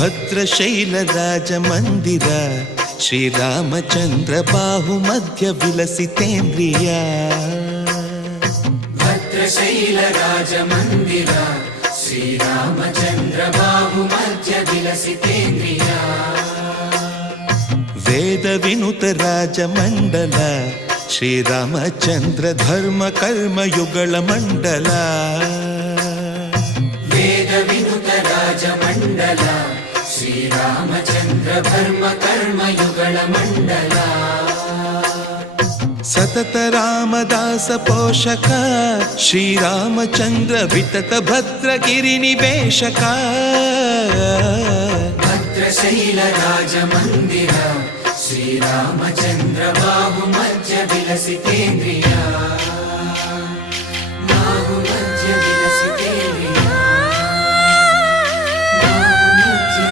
ಭದ್ರಶೈಲ ರಾಜ ಮಂದಿರ ಶ್ರೀರಾಮಚಂದ್ರ ಬಾಹು ಮಧ್ಯ ವಿಲಸಿತೇಂದ್ರಿಯ ಭದ್ರಶೈಲ ರಾಜ ಮಂದಿರ ಶ್ರೀರಾಮಚಂದ್ರ ಬಾಹು ಮಧ್ಯ ವಿಲಸಿತೇಂದ್ರಿಯ ವೇದ ವಿನುತ ರಾಜ ಮಂಡಲ ಶ್ರೀರಾಮಚಂದ್ರ ಧರ್ಮ ಕರ್ಮ ಯುಗಳ ಮಂಡಲ ವೇದ ವಿನುತ ರಾಜ ಮಂಡಲ ಶ್ರೀರಾಮಚಂದ್ರ ಧರ್ಮ ಕರ್ಮ ಯುಗಳ ಮಂಡಲ ಸತತ ರಾಮದಾಸ ಪೋಷಕ ಶ್ರೀರಾಮಚಂದ್ರ ವಿತತ ಭದ್ರಗಿರಿ ನಿವೇಶಕ ಭದ್ರಶೈಲ ರಾಜ ಮಂದಿರ ಶ್ರೀರಾಮಚಂದ್ರ ಬಾಹು ಮಧ್ಯ ವಿಲಸಿತೇಂದ್ರಿಯ